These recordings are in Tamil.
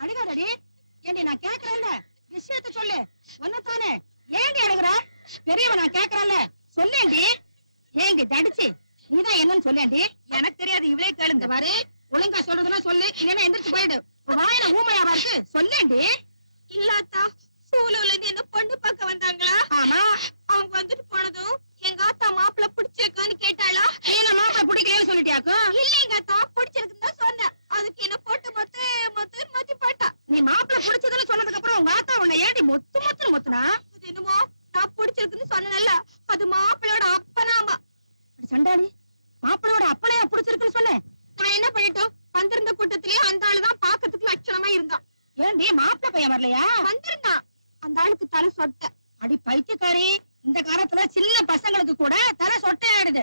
அழுகாதடி. ஏண்டி நான் கேக்குறேன்ல விஷயத்த சொல்லு. ஒன்னதானே ஏண்டி அழுகுற? பெரியவ நான் கேக்குறேன்ல சொல்லேண்டி. ஏண்டி தடிச்சு. நீதான் என்னன்னு சொல்லேண்டி. எனக்கு தெரியாது இவளே கேளுங்க பாரு. ஒழுங்கா சொல்றதுன்னா சொல்லு. இல்லன்னா எந்திரிச்சு போயிடு. வாயில ஊமையாவா இருக்கு சொல்லேண்டி. இல்லாத்தா சூலூர்ல இருந்து என்ன பொண்ணு பார்க்க வந்தாங்களா? ஆமா. அவங்க வந்துட்டு போனதும் எங்க ஆத்தா மாப்பிள்ள பிடிச்சிருக்கான்னு கேட்டாளா? நீ என்ன மாப்பிள பிடிக்கலன்னு சொல்லிட்டியாக்கும்? இல்லைங்க ஆத்தா பிடிச்சிருக்குன்னு தான் சொன்னேன். அதுக்கு என்ன போட்டு மொத்த மொத்த மத்தி போட்டா. நீ மாப்பிள பிடிச்சதுன்னு சொன்னதுக்கு அப்புறம் உங்க ஆத்தா உன்னை ஏண்டி மொத்து மொத்துன்னு மொத்துனா? அது என்னமோ நான் பிடிச்சிருக்குன்னு சொன்னேன்ல. அது மாப்பிள்ளையோட அப்பனாமா. சண்டாளி மாப்பிளையோட அப்பளையா பிடிச்சிருக்குன்னு சொன்னேன் நான் என்ன பண்ணிட்டோம்? வந்திருந்த கூட்டத்திலேயே அந்த ஆளுதான் பாக்கிறதுக்கு லட்சணமா இருந்தான். ஏண்டி மாப்பிள பையன் வரலையா? வந்திருந்தான். அந்த ஆளுக்கு தலை சொட்ட. அடி பைத்தியக்காரி இந்த காலத்துல சின்ன பசங்களுக்கு கூட தலை சொட்டை ஆயிடுது.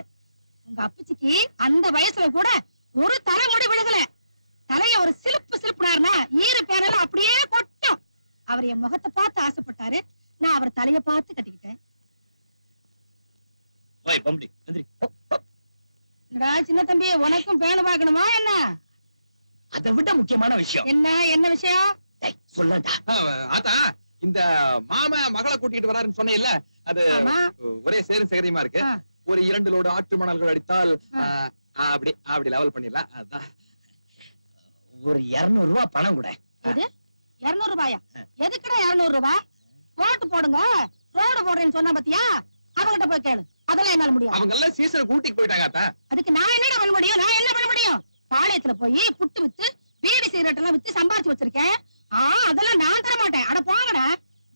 உங்க அப்பச்சிக்கு அந்த வயசுல கூட ஒரு தலைமுடி விழுகல. தலைய ஒரு சிலுப்பு சிலுப்புனாருன்னா ஈர பேரெல்லாம் அப்படியே கொட்டும். அவர் என் முகத்தை பார்த்து ஆசைப்பட்டாரு. நான் அவர் தலைய பார்த்து கட்டிக்கிட்டேன். சின்ன தம்பி உனக்கும் பேனு பார்க்கணுமா என்ன? அதை விட முக்கியமான விஷயம். என்ன என்ன விஷயம்? ஆத்தா இந்த மாம மகளை கூட்டிட்டு வராருன்னு சொன்னேன்ல அது ஒரே சேரும் சேகரியமா இருக்கு. ஒரு இரண்டு லோடு ஆற்று மணல்கள் அடித்தால் அப்படி அப்படி லெவல் பண்ணிடலாம். அதான். ஒரு இருநூறு ரூபாய் பணம் கூட. இருநூறு ரூபாயா எதுக்குடா இருநூறு ரூபாய் போட்டு போடுங்க. ரோடு போடுறேன்னு சொன்னா பாத்தியா? அவங்கிட்ட போய் கேளு. அதெல்லாம் என்னால முடியும் அவங்க எல்லாம் சீசன் கூட்டிட்டு போயிட்டாங்க அதுக்கு நான் என்னடா பண்ண முடியும்? நான் என்ன பண்ண முடியும்? பாளையத்துல போய் புட்டு வித்து பீடி சிகரெட் எல்லாம் வித்து சம்பாதிச்சு வச்சிருக்கேன். ஆ அதெல்லாம் நான் தர மாட்டேன். அட போங்கடா.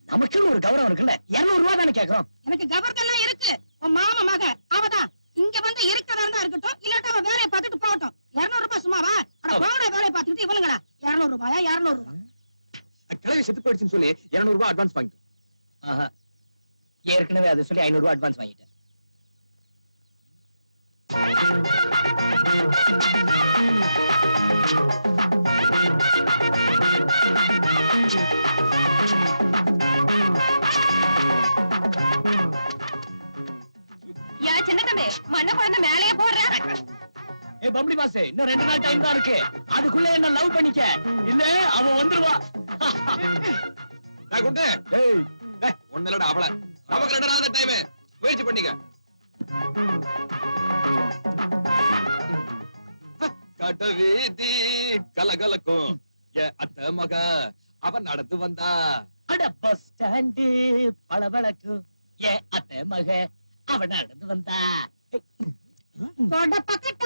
நமக்குன்னு ஒரு கௌரவம் இருக்குல்ல. இருநூறு ரூபாய் தானே கேக்குறோம். எனக்கு கபர்க்கெல்லாம் இருக்கு. உன் மாமா மக அவதான். இங்க வந்து இருக்கிறதா இருந்தா இருக்கட்டும் இல்லாட்டா அவ வேலையை பார்த்துட்டு போகட்டும். இருநூறு ரூபாய் சும்மாவா? போங்கடா வேலையை பார்த்துட்டு இவனுங்களா இருநூறு ரூபாயா? இருநூறு ரூபாய் கிளவி செத்து போயிடுச்சுன்னு சொல்லி இருநூறு ரூபாய் அட்வான்ஸ் வாங்கிட்டோம். ஆஹா. ஏற்கனவே அதை சொல்லி ஐநூறு ரூபாய் அட்வான்ஸ் வாங்கிட்டேன். சின்ன தம்பி மண்ண குழந்தை மேலேயே போடுற. ஏ பம்படி மாசு இன்னும் ரெண்டு நாள் டைம் தான் இருக்கு. அதுக்குள்ள என்ன லவ் பண்ணிக்க? இல்ல அவ வந்துருவா. நான் குண்டு ஏய். டேய், ஒண்ணு இல்லடா அவள. நமக்கு ரெண்டு நாள் டைம் முயற்சி பண்ணிக்க. கட்ட வீதி கலகலக்கும். ஏ அத்த மக அவன் நடந்து வந்தா. அட பஸ் ஸ்டாண்டு பளபளக்கு ஏ அத்தை மக அவ நடந்து வந்தா. தொட பக்கட்ட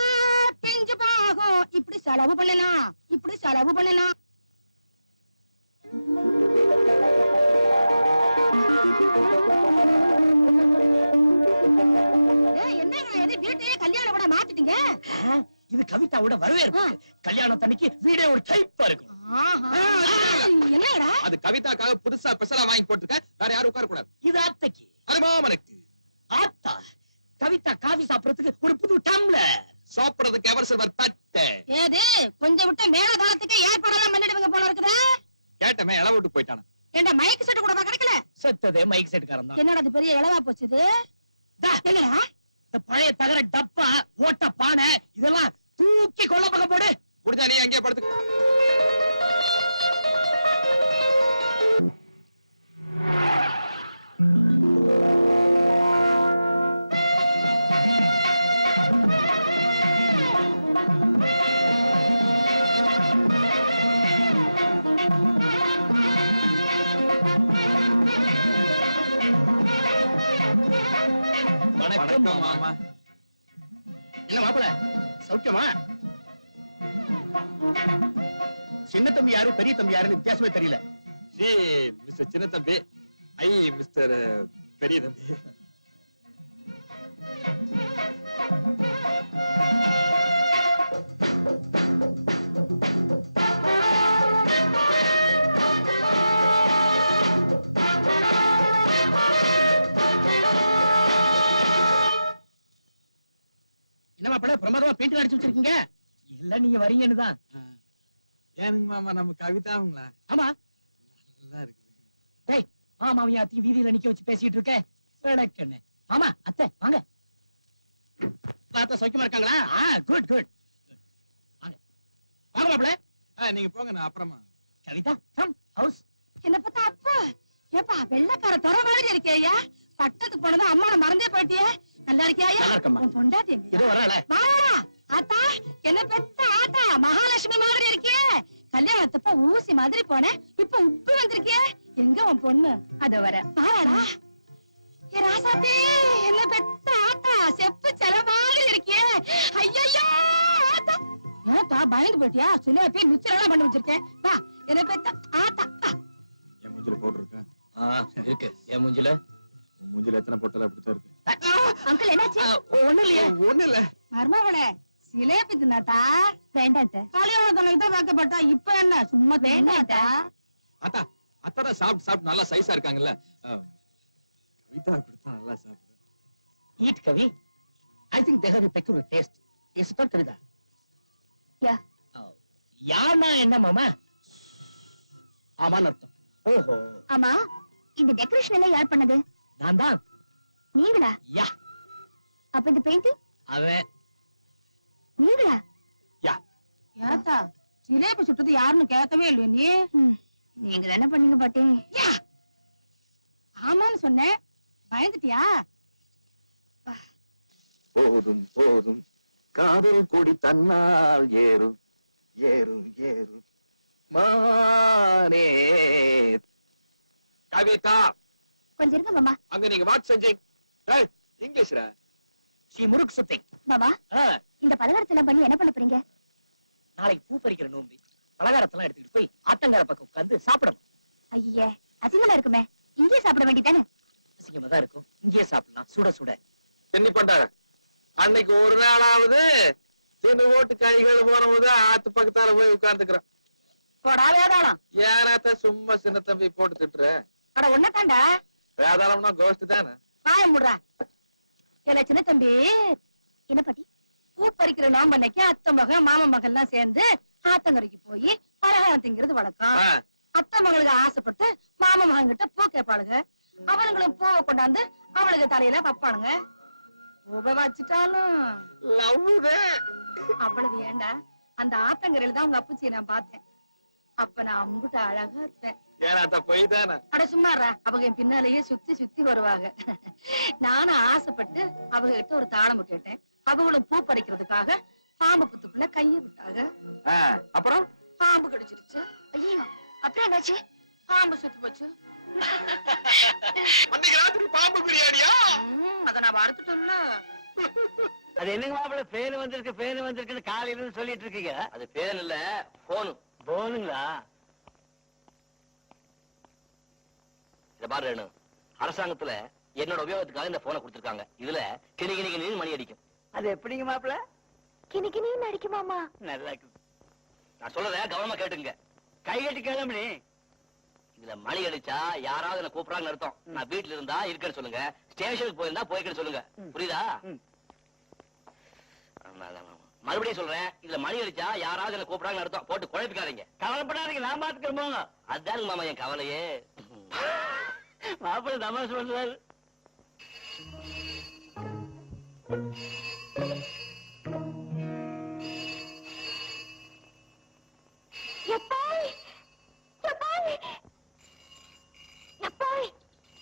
பிஞ்சு பாகம். இப்படி செலவு பண்ணலாம். இப்படி செலவு பண்ணலாம். வீட்டையே கல்யாணம் கூட மாத்திட்டீங்க? இது கவிதாவோட வரவேற்பு. கல்யாணத்தன்னைக்கு வீடே ஒரு டைப்பா இருக்கும். ஆஹா. என்னடா அது கவிதாக்காக புதுசா ஸ்பெஷலா வாங்கி போட்டிருக்க. வேற யாரும் உட்கார கூடாது இது அத்தைக்கு அருமாமனுக்கு ஆத்தா. காபி சாப்பிடறதுக்கு ஒரு புது டம்ளர். சாப்பிடுறதுக்கு எவர் சில்வர் தட்டை? ஏது? கொஞ்சம் விட்டு மேல காலத்துக்கு ஏற்பாடெல்லாம் பண்ணிடுவீங்க போல இருக்குதா. கேட்டமே இளவு விட்டு போயிட்டான? ஏண்டா மைக் செட்டு கூட கிடைக்கல செத்ததே மைக் செட்டுக்காரன் தான் என்னடா இது பெரிய இளவா போச்சு இது? தா, என்னடா? இந்த பழைய தகர டப்பா ஓட்ட பானை இதெல்லாம் தூக்கி கொல்ல பக்கம் போடு. முடிஞ்சா நீ அங்கேயே படுத்து வணக்கம் மாமா. என்ன மாப்பிள? சௌக்கியமா? சின்ன தம்பி யாரு பெரிய தம்பி யாருன்னு வித்தியாசமே தெரியல. மிஸ்டர் சின்ன தம்பி. ஐ மிஸ்டர் பெரிய தம்பி. என்ன மாப்பிள பிரமாதமா பெயிண்ட் அடிச்சு வச்சிருக்கீங்க? இல்ல நீங்க வரீங்கன்னு தான் ஏனுங்க மாமா நம்ம கவிதாங்களா ஆமா. நல்லா இருக்கு டேய் மாமாவையும் அத்தையும் வீதியில நிக்க வச்சு பேசிட்டு இருக்க. விளக்கண்ணு. மாமா அத்தை வாங்க. தாத்தா சௌக்கியமா இருக்காங்களா? ஆ குட் குட் வாங்க. மாப்பிள. ஆ, நீங்க போங்க நான் அப்புறமா. கவிதா கம் ஹவுஸ் என்ன பார்த்தா அப்பா. ஏப்பா வெள்ளக்கார துறை மாதிரி இருக்கேயா பட்டத்துக்கு போனதும் அம்மாவை மறந்தே போயிட்டியே. நல்லா இருக்கியாயா நல்லா இருக்கேம்மா. உன் பொண்டாட்டி எங்கயா? இதோ வராள. வா ஆத்தா என்ன பெத்த ஆத்தா? மகாலட்சுமி மாதிரி இருக்கியே. கல்யாணத்தப்ப ஊசி மாதிரி போனேன். இப்ப உப்பு வந்திருக்கியே. எங்க உன் பொண்ணு? அதோ வர. ஏ ராசாத்தே என்ன பெத்த ஆத்தா? செப்பு செல மாதிரி இருக்கியே. ஐயையோ ஆத்தா. ஏத்தா பயந்து போயிட்டியா? சிலேபி மிச்சரெல்லாம் பண்ணி வச்சிருக்கேன். வா என்ன பெத்த ஆத்தா. என் மூஞ்சில போட்டிருக்கேன் இருக்கு. என் மூஞ்சில. மூஞ்சில எத்தனை பொட்டல அப்படித்தான் இருக்கு. அங்கிள் என்னாச்சு? ஒண்ணு இல்லையே. ஒண்ணு இல்ல. மருமகளே சிலேபி தின்னாத்தா வேண்டாம் கல்யாண தொலைக்கு தான் வைக்கப்பட்டா இப்ப என்ன? சும்மா வேண்டாட்டா அத்தா அத்தா சாப்பிட்டு சாப்பிட்டு நல்லா சைஸா இருக்காங்கல்ல. கவிதா கொடுத்தா நல்லா சாப்பிடுறேன் eat Kavi. I think they have a peculiar taste is it Kavitha. Yeah. யானா என்ன மாமா? ஆமான்னு அர்த்தம். ஓஹோ ஆமா இந்த டெக்கரேஷன் எல்லாம் யார் பண்ணது? நான் தான். நீங்களா? யா. அப்ப இந்த பெயிண்டிங் அவன் நீங்களா? ஏத்தா சிலேபி சுட்டது யாருன்னு கேட்கவே இல்லையா நீ. நீங்க தானே பண்ணீங்க பாட்டி? யா. ஆமான்னு சொன்னேன். பயந்துட்டியா? போதும் போதும். காதல் கொடி தன்னால் ஏறும் ஏறும் ஏறும். மானே. கவிதா. கொஞ்சம் இருங்க மாமா. அங்க நீங்க வாட் செஞ்சீங்க? ஏய், இங்கிலீஷ்ல ஸ்ரீ முருக் சுத்திங் மாமா இந்த பலகாரத்தை எல்லாம் பண்ணி என்ன பண்ண போறீங்க? நாளைக்கு பூ பறிக்கிற நோம்பி. பலகாரத்தெல்லாம் எடுத்துட்டு போய் ஆத்தங்கர பக்கம் உட்கார்ந்து சாப்பிடணும். ஐயே அசிங்கமா இருக்குமே. இங்கே சாப்பிட வேண்டியதானே? அசிங்கமா தான் இருக்கும். இங்கேயே சாப்பிடலாம். சுட சுட. என்ன பண்றாரு அன்னைக்கு ஒரு நாளாவது தின்னு ஓட்டு கைகள் போனபோது ஆத்து பக்கத்தால போய் உட்கார்ந்துக்கிறேன் போடா வேதாளம். ஏனாத்த சும்மா சின்ன தம்பி போட்டு திட்டுற? அட ஒன்னதாண்டா வேதாளம்னா கோஷ்ட் தானே? பாய முடுறா. இல்ல சின்ன தம்பி என்ன பாட்டி? பூ பறிக்கிற நோம்பன்னைக்கு அத்தை மகன் மாமன் மகன் எல்லாம் சேர்ந்து ஆத்தங்கரைக்கு போய் பலகாரம் திங்கிறது வழக்கம். அத்தை மகளுக்கு ஆசைப்பட்டு மாமன் மகன் கிட்ட பூ கேட்பாளுங்க. அவளுங்களும் பூவை கொண்டாந்து அவளுக்கு தலையில வைப்பாளுங்க. பூவை வச்சுட்டாலும். love தான். அவ்வளவு ஏண்டா? அந்த ஆத்தங்கரையில தான் உங்க அப்புச்சியை நான் பார்த்தேன். அப்ப நான் அம்புட்டு அழகா இருப்பேன். ஏனாத்த போய் தானே? அட சும்மாறா. அவங்க என் பின்னாலேயே சுத்தி சுத்தி வருவாங்க. நானும் ஆசைப்பட்டு அவங்க கிட்ட ஒரு தாளம் கேட்டேன் அவங்களும் பூ பறிக்கிறதுக்காக பாம்பு புத்துக்குள்ள கைய விட்டாங்க. அப்புறம்? பாம்பு கடிச்சிருச்சு. ஐயோ அப்புறம் என்னாச்சு? பாம்பு சுத்து போச்சு. அன்னைக்கு ராத்திரி பாம்பு பிரியாணியா? அத நான் வறுத்துட்டேன்ல. அது என்னங்க மாப்பிள்ள? பேனு வந்திருக்கு பேனு வந்திருக்குன்னு காலையில இருந்து சொல்லிட்டு இருக்கீங்க. அது பேன் இல்ல போனு போனுங்களா இத பாரு ரேணு. அரசாங்கத்துல என்னோட உபயோகத்துக்காக இந்த போனை கொடுத்திருக்காங்க. இதுல கிணி கிணி மணி அடிக்கும். அது எப்படிங்க மாப்பிள்ள கிணிக்கினி நடிக்குமாமா நல்லா இருக்கு. நான் சொல்றத கவனமா கேட்டுங்க. கை கட்டி கிளம்பி இதுல மணி அடிச்சா யாராவது என்ன கூப்பிடுறாங்கன்னு அர்த்தம். நான் வீட்டுல இருந்தா இருக்கேன்னு சொல்லுங்க. ஸ்டேஷனுக்கு போயிருந்தா போய்க்கன்னு சொல்லுங்க. புரியுதா. மறுபடியும் சொல்றேன் இதுல மணி அடிச்சா யாராவது என்ன கூப்பிடுறாங்கன்னு அர்த்தம். போட்டு குழப்பிக்காதீங்க. கவலைப்படாதீங்க நான் பாத்துக்கிறோம் போங்க அதானுங்க மாமா என் கவலையே. மாப்பிள்ள தமாஷ் பண்றாரு. எப்பாய் எப்பாய் எப்பாய்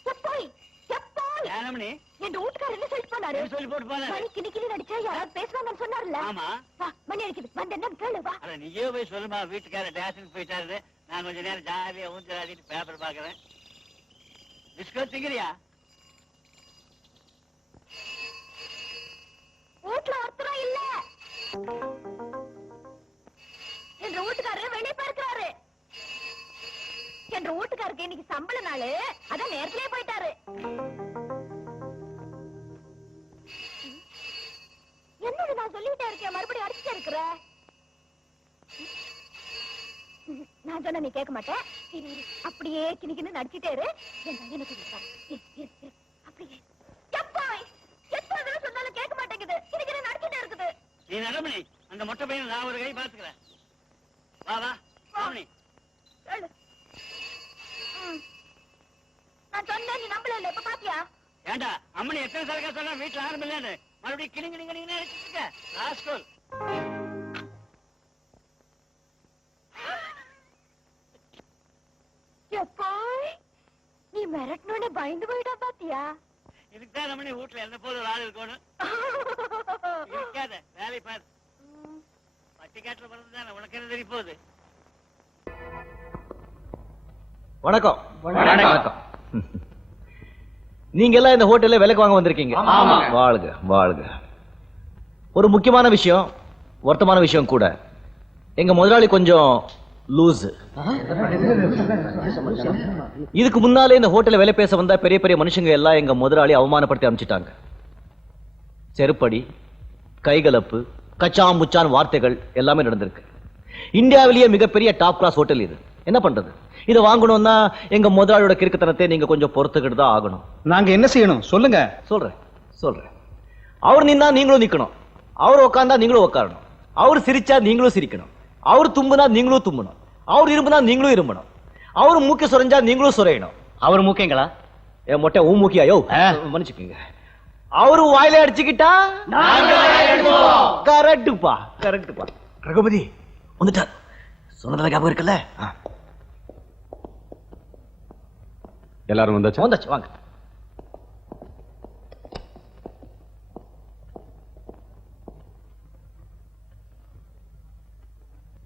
எப்பாய் ஏனமணி என் வீட்டுக்காரர் என்ன சொல்லிட்டு போனாரு? சொல்லி போட்டு போன மணி கிணிக்கினி நடிச்சா யாராவது பேசுவாங்கன்னு சொன்னார்ல ஆமா. வா மணி அடிக்குது. வந்து என்ன கேளு வா. அட நீயே போய் சொல்லுமா வீட்டுக்கார டேஷனுக்கு போயிட்டாரு நான் கொஞ்ச நேரம் ஜாலியா ஊஞ்சல் ஆடிட்டு பேப்பர் பாக்குறேன் பிஸ்கட் திங்கிறியா வீட்டுல ஒருத்தரும் இல்ல. என்ற வீட்டுக்காரரு வெளியே போயிருக்கிறாரு என்ற வீட்டுக்காருக்கு இன்னைக்கு சம்பள நாளு. அதான் நேரத்திலே போயிட்டாரு. என்னது நான் சொல்லிட்டே இருக்கேன்? மறுபடியும் அடிச்சுட்டே இருக்கிற? நான் சொன்ன நீ கேட்க மாட்டேன் இரு, இரு. அப்படியே கிணிக்கின்னு நடிச்சிட்டே இரு. என் கையில சொல்லிட்டான் அப்படியே. எப்பாய் எப்ப தடவை சொன்னாலும் கேட்க மாட்டேங்குது. கிணிக்கின்னு நடிச்சிட்டே இருக்குது. நீ நடமணி அந்த மொட்டை பையனை நான் ஒரு கை பாத்துக்கிறேன் வா வா. ராமணி. நான் சொன்னேன் நீ நம்பல இல்ல. இப்ப பாத்தியா? ஏண்டா அம்மனி எத்தனை சரக்கா சொன்னா வீட்டுல ஆரம்பம் இல்லைன்னு மறுபடியும் கிளிங் கிளிங் கிளிங்னு இருக்க. நீ மிரட்டணும்னு பயந்து போயிட்டா பாத்தியா? இதுக்குதான் ரமணி வீட்டுல இருந்த போது ஒரு ஆள் இருக்கணும் இருக்காத வேலை பாரு. பட்டிக்காட்டுல பிறந்துதான் உனக்கு என்ன தெரிய போகுது? வணக்கம். வணக்கம். நீங்க எல்லாம் இந்த ஹோட்டல்ல விலைக்கு வாங்க வந்திருக்கீங்க. வாழ்க வாழ்க. ஒரு முக்கியமான விஷயம் வருத்தமான விஷயம் கூட. எங்க முதலாளி கொஞ்சம் லூஸ் இதுக்கு முன்னாலே இந்த ஹோட்டல்ல வேலை பேச வந்தா பெரிய பெரிய மனுஷங்க எல்லாம் எங்க முதலாளி அவமானப்படுத்தி அனுப்பிச்சிட்டாங்க. செருப்படி கைகலப்பு கச்சான் முச்சான் வார்த்தைகள் எல்லாமே நடந்திருக்கு. இந்தியாவிலேயே மிகப்பெரிய டாப் கிளாஸ் ஹோட்டல் இது. என்ன பண்றது? இதை வாங்கணும்னா எங்க முதலாளியோட கிறுக்குத்தனத்தை நீங்க கொஞ்சம் பொறுத்துக்கிட்டு தான் ஆகணும். நாங்க என்ன செய்யணும்? சொல்லுங்க. சொல்றேன் சொல்றேன். அவர் நின்னா நீங்களும் நிக்கணும். அவர் உட்கார்ந்தா நீங்களும் உட்காரணும் அவர் சிரிச்சா நீங்களும் சிரிக்கணும். அவர் தும்புனா நீங்களும் தும்பணும். அவர் இரும்புனா நீங்களும் இரும்பணும். அவர் மூக்க சுரைஞ்சா நீங்களும் சுரையணும். அவர் மூக்கங்களா? என் மொட்டை ஊ மூக்கியா? யோ மன்னிச்சுக்கோங்க. அவரு வாயில அடிச்சுக்கிட்டா? கரெக்டுப்பா கரெக்டுப்பா ரகுபதி. வந்துட்டார். சொன்னதுல ஞாபகம் இருக்குல்ல ஆ, எல்லாரும் வந்தாச்சா? வந்தாச்சு வாங்க.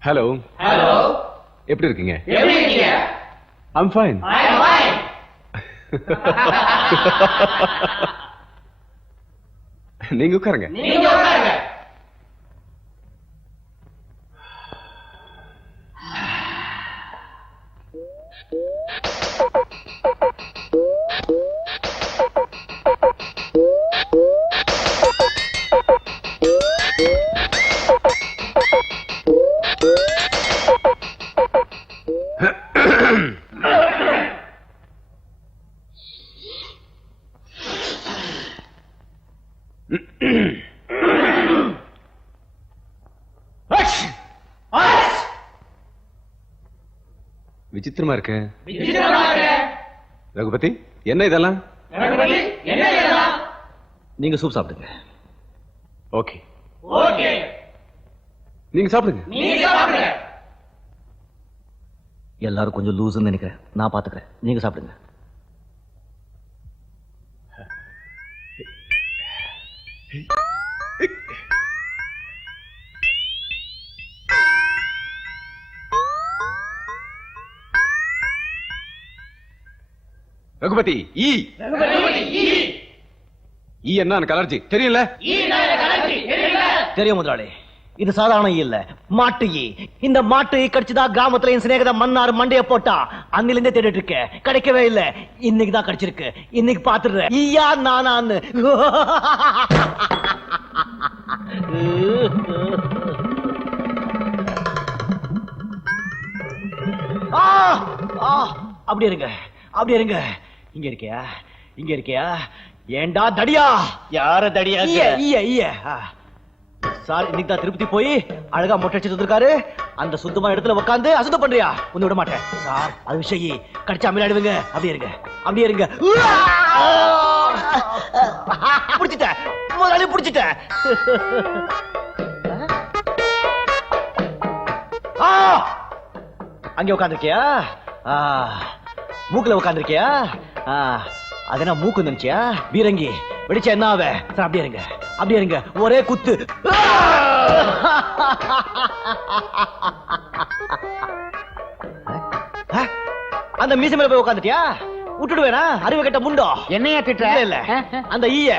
ஹலோ ஹலோ எப்படி இருக்கீங்க? எப்படி இருக்கீங்க? ஐம் ஃபைன் நீங்க உட்காருங்க. விசித்திரமா இருக்கு. ரகுபதி என்ன இதெல்லாம்? நீங்க சூப் சாப்பிடுங்க. ஓகே. நீங்க சாப்பிடுங்க. எல்லாரும் கொஞ்சம் லூஸ்ன்னு நினைக்கிறேன். நான் பாத்துக்கிறேன். நீங்க சாப்பிடுங்க. ரகுபதி ஈ. ஈ. என்ன எனக்கு அலர்ஜி தெரியல தெரியும் முதலாளி. இது சாதாரண இல்ல. மாட்டு ஈ. இந்த மாட்டு ஈ கடிச்சுதா கிராமத்துல என் சிநேகித மன்னார் மண்டைய போட்டா அன்னில இருந்தே தேடிட்டு இருக்கேன் கிடைக்கவே இல்ல. இன்னைக்கு தான் கிடைச்சிருக்கு. இன்னைக்கு பாத்துடுறேன். ஈயா நானான்னு. ஆ! ஆ! அப்படி இருங்க. அப்படி இருங்க. இங்க இருக்கியா? இங்க இருக்கியா? ஏண்டா தடியா? யார தடியா ஈய ஈய ஈய. சார் இன்னைக்கு தான் திருப்பதி போய் அழகா மொட்டை அடிச்சு வந்திருக்காரு. அந்த சுத்தமான இடத்துல உட்காந்து அசுத்தம் பண்றியா? ஒண்ணு விட மாட்டேன். சார் அது விஷயம். கடிச்சா அமிலாடுவீங்க. அப்படியே இருங்க. அப்படியே இருங்க. புடிச்சிட்டேன். முதலாளி புடிச்சிட்டேன்! அங்கே உட்காந்துருக்கியா மூக்குல உட்காந்துருக்கியா அது என்ன மூக்கு நினைச்சியா பீரங்கி வெடிச்சா என்ன ஆவ? சார் அப்படியே இருங்க. அப்படியே இருங்க. ஒரே குத்து! அந்த மீச மேல போய் உட்காந்துட்டியா விட்டுடுவேனா? அறிவு கட்ட முண்டோ? என்னையா திட்டுற? இல்ல அந்த ஈய.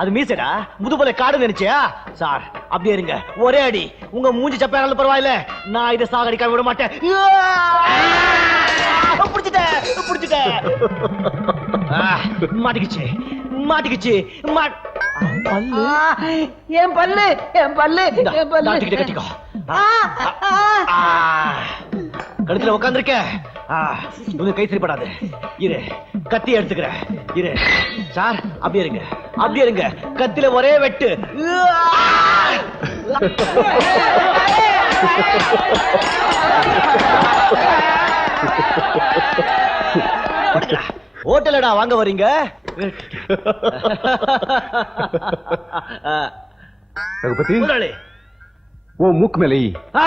அது மீசடா. முதுபல காடு நினைச்சியா? சார் அப்படியே இருங்க. ஒரே அடி. உங்க மூஞ்சி சப்பையானாலும் பரவாயில்ல. நான் இதை சாகடிக்காம விட மாட்டேன். புடிச்சிட்டேன் ஆ, மாட்டிக்கிச்சு மாட்டிக்கிச்சு பல்லு. என் பல்லு என் பல்லு கட்டிக்கோ. கழுத்துல உட்காந்துருக்க உங்க கை சரிப்படாது. இரு கத்தி எடுத்துக்கிறேன் இரு. சார் அப்படியே இருங்க. அப்படியே இருங்க. கத்தில ஒரே வெட்டு. ஹோட்டலடா வாங்க வர்றீங்க ஆ, ரகுபதி முதலாளி. ஓ மூக்கு மேல! ஆ!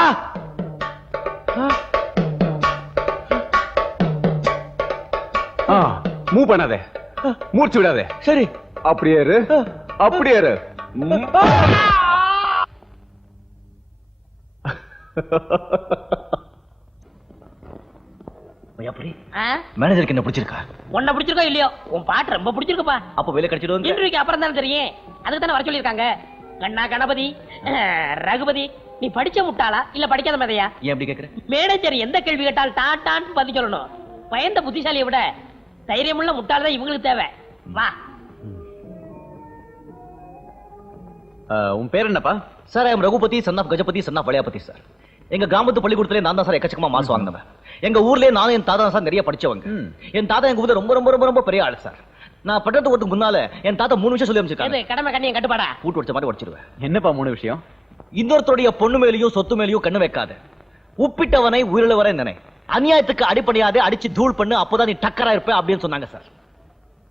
ஆ. மூவ் பண்ணாத. மூர்ச்சி விடாத. சரி. அப்படியே இரு. அப்படியே இரு. ம். மேனேஜருக்கு என்ன பிடிச்சிருக்கா? உன்னை பிடிச்சிருக்கோ இல்லையோ? உன் பாட்டு ரொம்ப பிடிச்சிருக்குப்பா. அப்ப வேலை கிடைச்சிடுவாங்க இன்டர்வியூக்கு அப்புறம் தானே தெரியும். அதுக்கு தானே வர சொல்லியிருக்காங்க. கண்ணா கணபதி ரகுபதி நீ படிச்ச முட்டாளா? இல்ல படிக்காத மதையா? ஏன் அப்படி கேக்குற? மேனேஜர் எந்த கேள்வி கேட்டால் டான் டான் பதில் சொல்லணும். பயந்த புத்திசாலியை விட தைரியமுள்ள முட்டாள் தான் இவங்களுக்கு தேவை. வா. உன் பேர் என்னப்பா? Sir I'm Raghupathi son of Gajapathi son of Valaiyapathi sir எங்க கிராமத்து பள்ளிக்கூடத்துல நான் தான் சார் எக்கச்சக்கமா மாசம் வாங்கினவன். எங்க ஊர்லயே நானும் என் தாத்தா சார் நிறைய படிச்சவங்க. என் தாத்தா எங்க ஊர்ல ரொம்ப ரொம்ப ரொம்ப ரொம்ப பெரிய ஆளு சார். நான் பட்டத்து ஓட்டுக்கு முன்னால என் தாத்தா மூணு விஷயம் சொல்லி அமைச்சிருக்காங்க கடமை கண்ணியம் கட்டுப்பாடா? பூட்டு வச்ச மாதிரி உடச்சிருவேன். என்னப்பா மூணு விஷயம்? இன்னொருத்தருடைய பொண்ணு மேலயும் சொத்து மேலயும் கண்ணு வைக்காத. உப்பிட்டவனை உயிரிழவரை நினை அநியாயத்துக்கு அடிப்படையாதே அடிச்சு தூள் பண்ணு அப்போதான் நீ டக்கரா இருப்ப அப்படின்னு சொன்னாங்க சார்.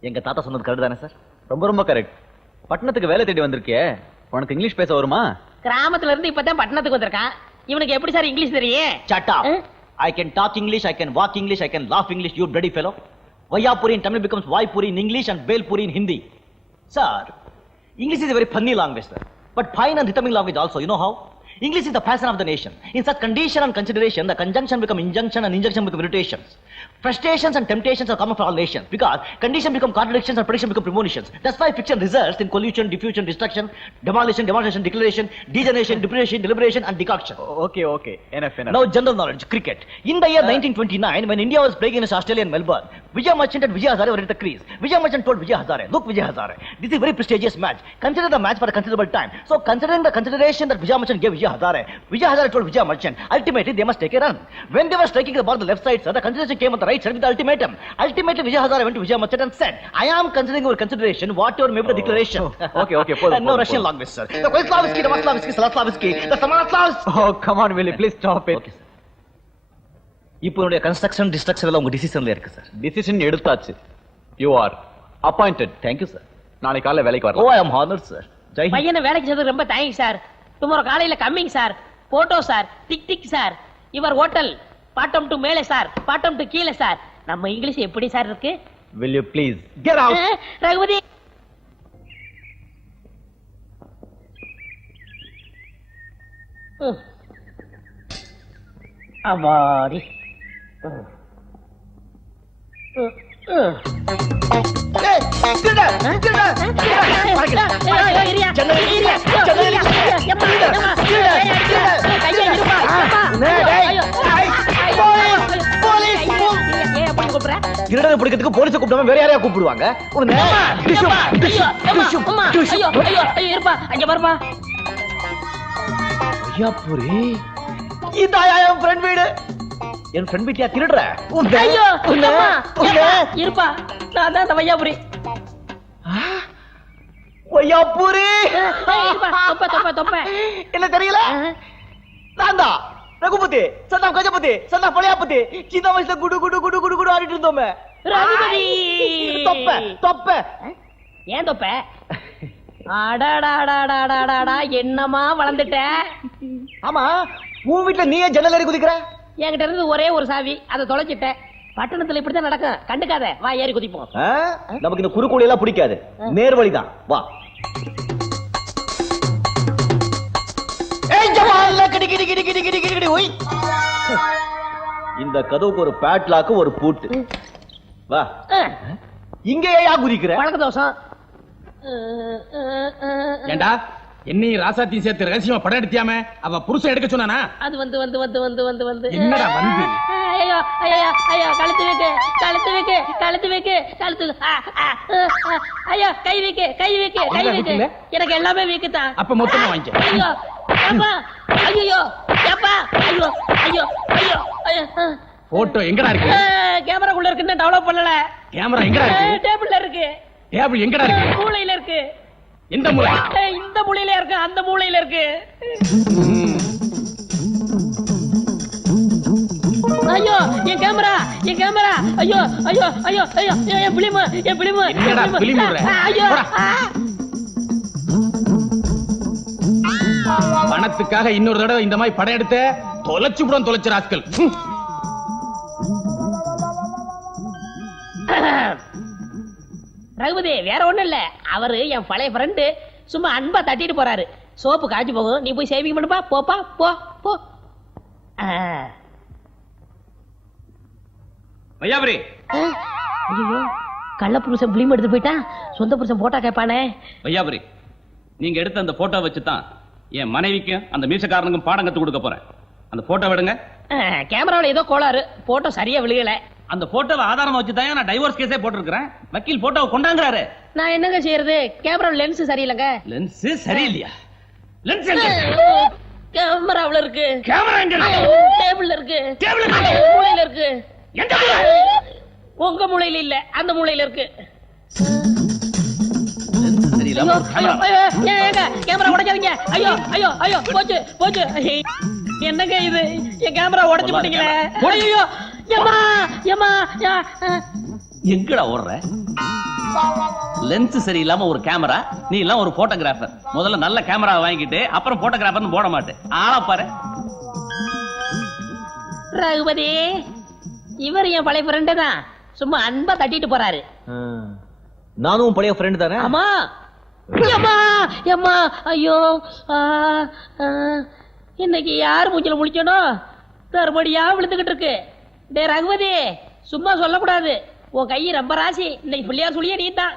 எங்க தாத்தா சொன்னது கரெக்ட் தானே சார்? ரொம்ப ரொம்ப கரெக்ட் பட்டணத்துக்கு வேலை தேடி வந்திருக்கே உனக்கு இங்கிலீஷ் பேச வருமா? கிராமத்துல இருந்து இப்பதான் பட்டணத்துக்கு வந்திருக்கான். இவனுக்கு எப்படி சார் இங்கிலீஷ் தெரியும் Shut up. Eh? I can talk English, I can walk English, I can laugh English, you bloody fellow. Vayapuri in Tamil becomes Vaipuri in English and Belpuri in Hindi. Sir, English is a very funny language, sir. But fine and rhythmic language also, you know how? English is the passion of the nation. In such condition and consideration, the conjunction become injunction and injunction become irritations. Frustrations and temptations are common for all nations because condition become contradictions and prediction become premonitions. That's why fiction results in collusion, diffusion, destruction, demolition, demonstration, declaration, degeneration, depreciation, deliberation, and decoction. Okay, okay. Enough, enough. Now, general knowledge, cricket. In the year uh, 1929, when India was playing against Australia in Melbourne, Vijay Merchant and Vijay Hazare were in the crease. Vijay Merchant told Vijay Hazare, look Vijay Hazare, this is a very prestigious match. Consider the match for a considerable time. So considering the consideration that Vijay Merchant gave Vijay Hazare, Vijay Hazare told Vijay Merchant, ultimately they must take a run. When they were striking the ball on the left side, sir, the consideration came on the right side with the ultimatum. Ultimately, Vijay Hazare went to Vijay Merchant and said, I am considering your consideration, whatever may be the declaration. okay, okay, போதும், no போதும், Russian போதும். language, sir. The Koislavsky, the Maslavsky, Salaslavsky, the Samalaslavsky. Oh come on Willy please stop it okay sir இப்போ என்னுடைய கன்ஸ்ட்ரக்ஷன் டிஸ்ட்ரக்ஷன் எல்லாம் உங்க டிசிஷன்ல இருக்கு சார் டிசிஷன் எடுத்தாச்சு you are appointed thank you sir நாளை காலைல வேலைக்கு ஓ வரலாம் I am honoured sir Jai Hind. பையனை வேலைக்கு சேர்த்து ரொம்ப தேங்க்ஸ் சார் டுமாரோ காலையில coming sir photo sir tick tick sir இவர் ஹோட்டல் bottom to மேலே சார் பாட்டம் டு கீழே சார் நம்ம இங்கிலீஷ் எப்படி சார் இருக்கு? Will you please get out Raghupathi. ம். அம்மாடி திருடனை பிடிக்கிறதுக்கு போலீஸை கூப்பிடாம வேற யாரையா கூப்பிடுவாங்க? ஐயோ. ஐயோ, ஐயோ, ஐயோ. ஐயாப்புரி இந்த என் ஃப்ரெண்ட் வீடு? என் ஃப்ரெண்ட் வீட்லயா திருடுற? ஐயோ, அந்த வையாபுரி. ஐயாப்புரி ஏய், இருப்பா, தொப்பை, தொப்பை, தொப்பை. என்ன தெரியல? நான் தான். ரகுபதி சந்தா கஜபதி சந்தா பழையாபதி. சின்ன வயசுல குடு குடு குடு குடு குடு ஆடிட்டு இருந்தோமே. ரகுபதி. தொப்ப தொப்ப. ஏன் தொப்பை? என்னமா வளர்ந்துட்ட? ஆமா உன் வீட்ல நீயே ஜன்னல் ஏறி குதிக்கிற? என்கிட்ட இருந்து ஒரே ஒரு சாவி அதை தொலைச்சிட்டேன். பட்டணத்துல இப்படித்தான் நடக்கும். கண்டுக்காத வா ஏறி குதிப்போம்? நமக்கு இந்த குறுக்கோழி எல்லாம் பிடிக்காது நேர் வழிதான் வா. கிடி, கிடி, கிடி, கிடி, கிடி, கிடி, ஒய். இந்த கதவுக்கு ஒரு பேட்லாக்கு ஒரு பூட்டு. வா. அஹ், இங்க ஏயா குதிக்கிற? பழக்க தோஷம் அஹ், அஹ், அஹ், அஹ். ஏண்டா? என்னையும் ராசாத்தையும் சேர்த்து ரகசியமா படம் எடுத்தியாம? அவ புருஷன் எடுக்க சொன்னானா? அது வந்து வந்து வந்து வந்து வந்து வந்து. என்னடா வந்து? ஐயோ ஐயோ ஐயோ கழுத்து வைக்கு கழுத்து வைக்கு கழுத்து வைக்கு கழுத்து. ஐயோ கை வைக்கு கை வைக்கு கை வைக்கு? எனக்கு எல்லாமே வீக்குதான் அப்ப மொத்தமா வாங்கிக்க. ஐயோ அப்பா ஐயோ அப்பா ஐயோ ஐயோ ஐயோ ஐயோ போட்டோ எங்கடா இருக்கு? கேமராக்குள்ள இருக்குன்னு டெவலப் பண்ணல. கேமரா எங்கடா இருக்கு? டேபிள்ல இருக்கு. டேபிள் எங்கடா இருக்கு? மூளையில இருக்கு. முறை ஏய், இந்த மூலையில இருக்கு அந்த மூலையில இருக்கு. ஐயோ என் கேமரா என் கேமரா ஐயோ ஐயோ ஐயோ ஐயோ என் பிலிமு என் பிலிமு ஐயோ. பணத்துக்காக இன்னொரு தடவை இந்த மாதிரி படம் எடுத்த தொலைச்சு விடும் தொலைச்சு ராஸ்கல். ரகுபதி வேற ஒண்ணும் இல்ல. அவரு என் பழைய ஃப்ரெண்டு சும்மா அன்பா தட்டிட்டு போறாரு. சோப்பு காய்ச்சி போகும். நீ போய் சேவிங் பண்ணுப்பா. போப்பா. போ. போ. ஆ. வையாபுரி ஐயோ கள்ள புருஷன் பிலிம் எடுத்து போயிட்டா? சொந்த புருஷன் போட்டா கேட்பானே. வையாபுரி நீங்க எடுத்த அந்த போட்டோ வச்சு தான் என் மனைவிக்கும் அந்த மீசக்காரனுக்கும் பாடம் கத்து கொடுக்க போறேன். அந்த போட்டோ விடுங்க. கேமராவில் ஏதோ கோளாறு. போட்டோ சரியா விழுகல. அந்த போட்டோவை ஆதாரமா வச்சு தான் நான் டைவோர்ஸ் கேஸே போட்டிருக்கிறேன். வக்கீல் போட்டோவை கொண்டாங்கிறாரு. நான் என்னங்க செய்யறது? கேமரா லென்ஸ் சரியில்லைங்க. லென்ஸ் சரியில்லையா? லென்ஸ் எங்க? கேமராவுல இருக்கு. கேமரா எங்க? இருக்கு? டேபிள்ல இருக்கு. Table ல இருக்கு. மூலையில இருக்கு. எந்த மூலை? உங்க மூலையில இல்ல அந்த மூலையில இருக்கு. கேமரா. உடைக்காதீங்க. ஐயோ ஐயோ ஐயோ போச்சு போச்சு. என்னங்க இது? என் கேமரா உடைச்சு போட்டீங்களே. ஐயோ ஏமா ஏமா எங்கடா ஓடுற? லென்ஸ் சரியில்லாம ஒரு கேமரா நீ எல்லாம் ஒரு போட்டோகிராஃபர் முதல்ல நல்ல கேமரா வாங்கிட்டு அப்புறம் போட்டோகிராஃபர்னு போட மாட்டேன். ஆளா பாரு. ரகுபதி இவர் என் பழைய ஃப்ரெண்டு தான். சும்மா அன்பா தட்டிட்டு போறாரு. நானும் பழைய ஃப்ரெண்ட் தானே? ஆமா. ஏம்மா ஏம்மா ஐயோ. இன்னைக்கு யார் மூச்சில முழிச்சனோ? தறுபடியா விழுந்துகிட்டு இருக்கு. டே ரகுபதி சும்மா சொல்லக்கூடாது. உன் கை ரொம்ப ராசி. இன்னைக்கு பிள்ளையார் சொல்லியே நீ தான்